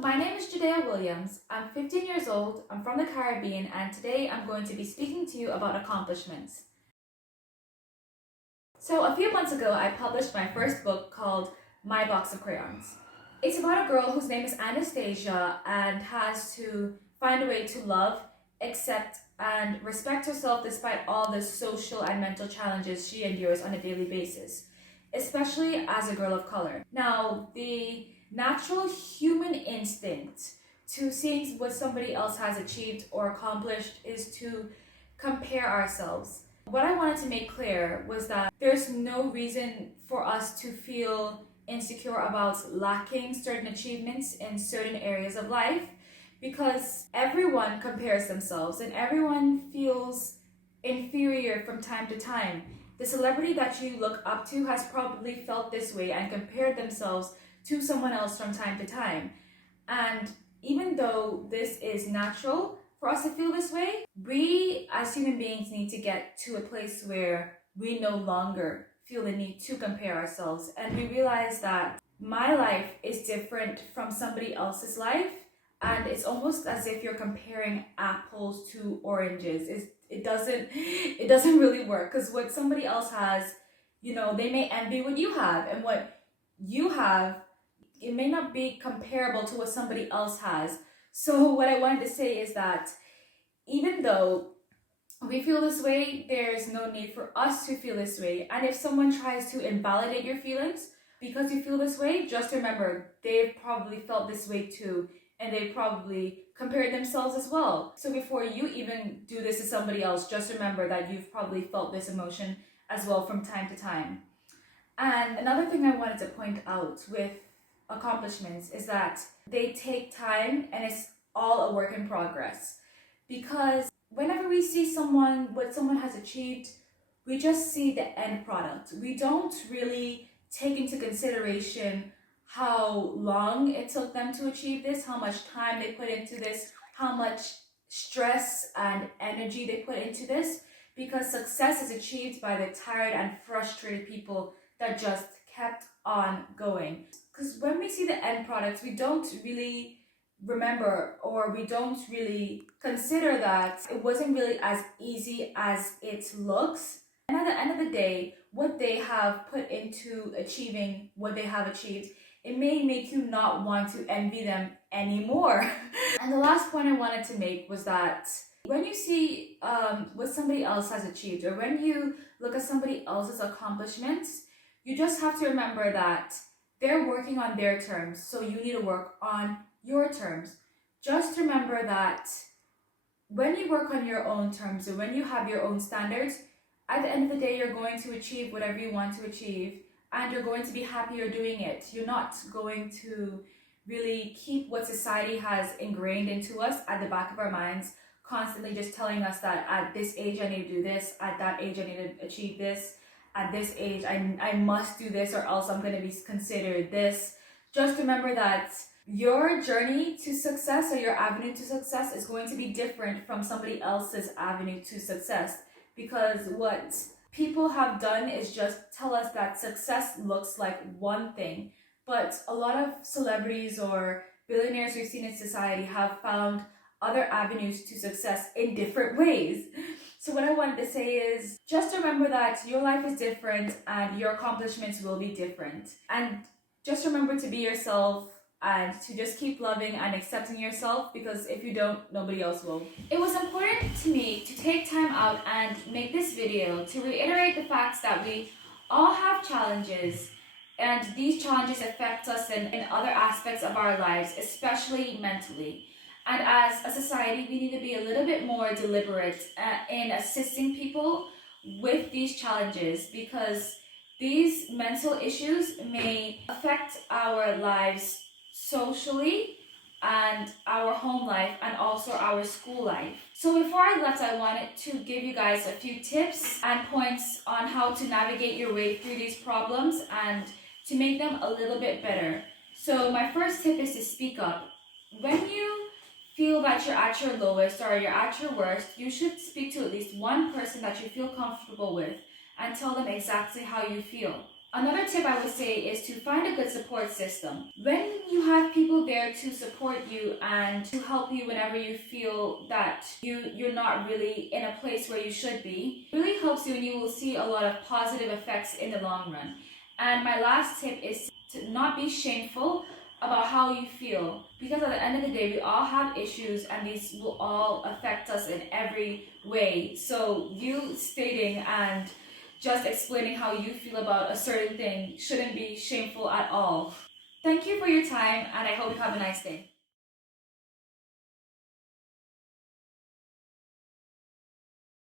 My name is Judaea Williams. I'm 15 years old, I'm from the Caribbean, and today I'm going to be speaking to you about accomplishments. So a few months ago, I published my first book called My Box of Crayons. It's about a girl whose name is Anastasia and has to find a way to love, accept, and respect herself despite all the social and mental challenges she endures on a daily basis, especially as a girl of color. Now, the natural human instinct to seeing what somebody else has achieved or accomplished is to compare ourselves. What I wanted to make clear was that there's no reason for us to feel insecure about lacking certain achievements in certain areas of life, because everyone compares themselves and everyone feels inferior from time to time. The celebrity that you look up to has probably felt this way and compared themselves to someone else from time to time. And even though this is natural for us to feel this way, we as human beings need to get to a place where we no longer feel the need to compare ourselves, and we realize that my life is different from somebody else's life, and it's almost as if you're comparing apples to oranges. It doesn't really work, because what somebody else has, they may envy what you have, and what you have, it may not be comparable to what somebody else has. So what I wanted to say is that even though we feel this way, there's no need for us to feel this way. And if someone tries to invalidate your feelings because you feel this way, just remember they've probably felt this way too, and they probably compared themselves as well. So before you even do this to somebody else, just remember that you've probably felt this emotion as well from time to time. And another thing I wanted to point out with accomplishments is that they take time, and it's all a work in progress. Because whenever we see what someone has achieved, we just see the end product. We don't really take into consideration how long it took them to achieve this, how much time they put into this, how much stress and energy they put into this, because success is achieved by the tired and frustrated people that just kept on going. Because when we see the end products, we don't really remember, or we don't really consider that it wasn't really as easy as it looks. And at the end of the day, what they have put into achieving what they have achieved, it may make you not want to envy them anymore. And the last point I wanted to make was that when you see what somebody else has achieved, or when you look at somebody else's accomplishments, you just have to remember that they're working on their terms, so you need to work on your terms. Just remember that when you work on your own terms, or when you have your own standards, at the end of the day, you're going to achieve whatever you want to achieve, and you're going to be happier doing it. You're not going to really keep what society has ingrained into us at the back of our minds, constantly just telling us that at this age I need to do this, at that age I need to achieve this, at this age I must do this or else I'm going to be considered this. Just remember that your journey to success, or your avenue to success, is going to be different from somebody else's avenue to success, because what people have done is just tell us that success looks like one thing, but a lot of celebrities or billionaires we've seen in society have found other avenues to success in different ways. So what I wanted to say is just remember that your life is different and your accomplishments will be different. And just remember to be yourself and to just keep loving and accepting yourself, because if you don't, nobody else will. It was important to me to take time out and make this video to reiterate the facts that we all have challenges, and these challenges affect us in other aspects of our lives, especially mentally. And as a society, we need to be a little bit more deliberate in assisting people with these challenges, because these mental issues may affect our lives socially, and our home life, and also our school life. So before I left, I wanted to give you guys a few tips and points on how to navigate your way through these problems and to make them a little bit better. So my first tip is to speak up. When you feel that you're at your lowest or you're at your worst, you should speak to at least one person that you feel comfortable with and tell them exactly how you feel. Another tip I would say is to find a good support system. When you have people there to support you and to help you whenever you feel that you're not really in a place where you should be, it really helps you and you will see a lot of positive effects in the long run. And my last tip is to not be shameful about how you feel, because at the end of the day we all have issues and these will all affect us in every way. So you stating and just explaining how you feel about a certain thing shouldn't be shameful at all. Thank you for your time, and I hope you have a nice day.